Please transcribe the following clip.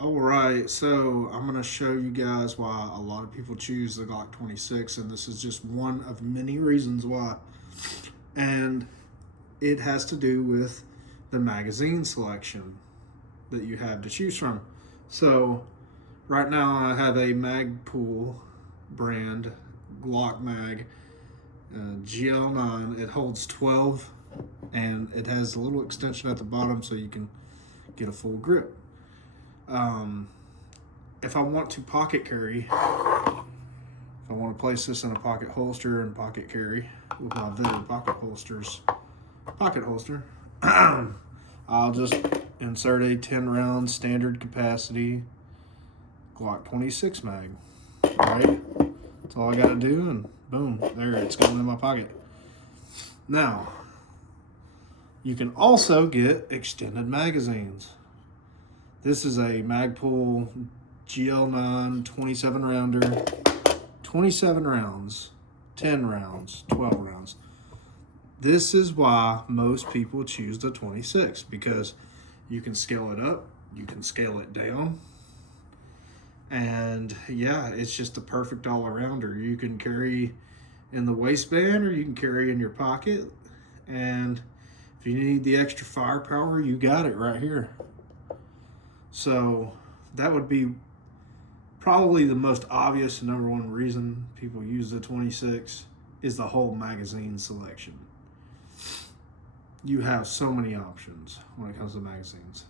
All right, so I'm gonna show you guys why a lot of people choose the Glock 26, and this is just one of many reasons why. And it has to do with the magazine selection that you have to choose from. So right now I have a Magpul brand Glock mag GL9. It holds 12, and it has a little extension at the bottom so you can get a full grip. If I want to pocket carry, if I want to place this in a pocket holster and pocket carry with my Vivid pocket holster, I'll just insert a 10 round standard capacity Glock 26 mag, right? That's all I got to do, and boom, there, it's going in my pocket. Now, you can also get extended magazines. This is a Magpul GL9 27 rounder, 27 rounds, 10 rounds, 12 rounds. This is why most people choose the 26, because you can scale it up, you can scale it down, and yeah, it's just the perfect all-arounder. You can carry in the waistband or you can carry in your pocket, and if you need the extra firepower, you got it right here. So that would be probably the most obvious number one reason people use the 26 is the whole magazine selection. You have so many options when it comes to magazines.